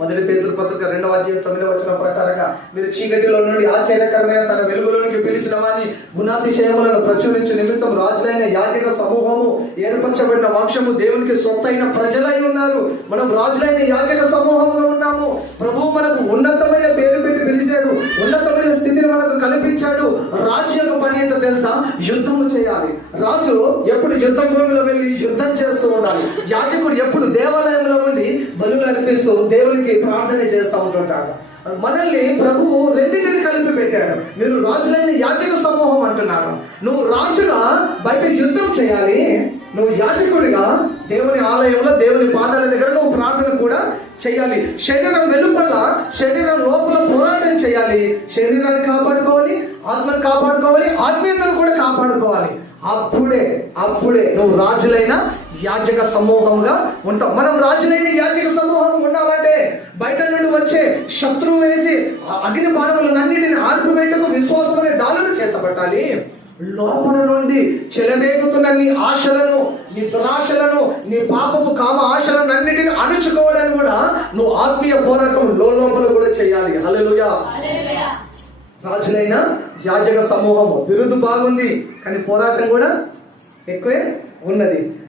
మొదటి పేదల పత్రిక రెండవ అధ్యాయం తొమ్మిదవ వచ్చిన ప్రకారంగా మీరు చీకటిలో నుండి ఆశ్చర్యకరమైన తన వెలుగులోనికి పిలిచిన వారిని గుణాతిశయములను ప్రచురించే నిమిత్తం రాజులైన యాజక సమూహము ఏర్పరచబడిన వంశము దేవునికి సొత్తైన ప్రజలై ఉన్నారు. మనం రాజులైన యాజక సమూహంలో ఉన్నాము. ప్రభువు మనకు ఉన్నతమైన పేరు పెట్టి పిలిచాడు. ఉన్నతమైన స్థితిని మనకు కల్పించాడు. రాజు యొక్క పని ఏంటో తెలుసా? యుద్ధము చేయాలి. రాజు ఎప్పుడు యుద్ధ భూమిలో వెళ్ళి యుద్ధం చేస్తూ ఉండాలి. యాజకుడు ఎప్పుడు దేవాలయంలో బలులు అర్పిస్తూ దేవునికి ప్రార్థన చేస్తూ ఉంటుంటాడు మనల్ని ప్రభువు రెండింటిని కలిపి పెట్టాడు. మీరు రాజులైన యాచక సమూహం అంటున్నాడు నువ్వు రాజుగా బయట యుద్ధం చేయాలి. నువ్వు యాజకుడిగా దేవుని ఆలయంలో దేవుని పాదాల దగ్గర నువ్వు ప్రార్థన కూడా చేయాలి. శరీరం వెలుపల శరీరం లోపల చేయాలి. శరీరాన్ని కాపాడుకోవాలి ఆత్మను కాపాడుకోవాలి ఆత్మీయతను కూడా కాపాడుకోవాలి. అప్పుడే అప్పుడే నువ్వు రాజులైన యాజక సమూహంగా ఉంటావు. మనం రాజులైన యాజక సమూహం ఉండాలంటే బయట నుండి వచ్చే శత్రువు వేసి అగ్ని బాణములన్నిటిని ఆర్పివేటకు విశ్వాసమనే దాలను చేతపట్టాలి. లోపల నుండి చెలవేగుతున్న నీ ఆశలను నీ దురాశలను నీ పాపపు కామ ఆశలను అన్నిటిని అణుచుకోవడానికి కూడా నువ్వు ఆత్మీయ పోరాటం లోపల కూడా చేయాలి. హల్లెలూయా. రాజులైన యాజక సమూహము. విరుదు బాగుంది కానీ పోరాటం కూడా ఎక్కువే ఉన్నది.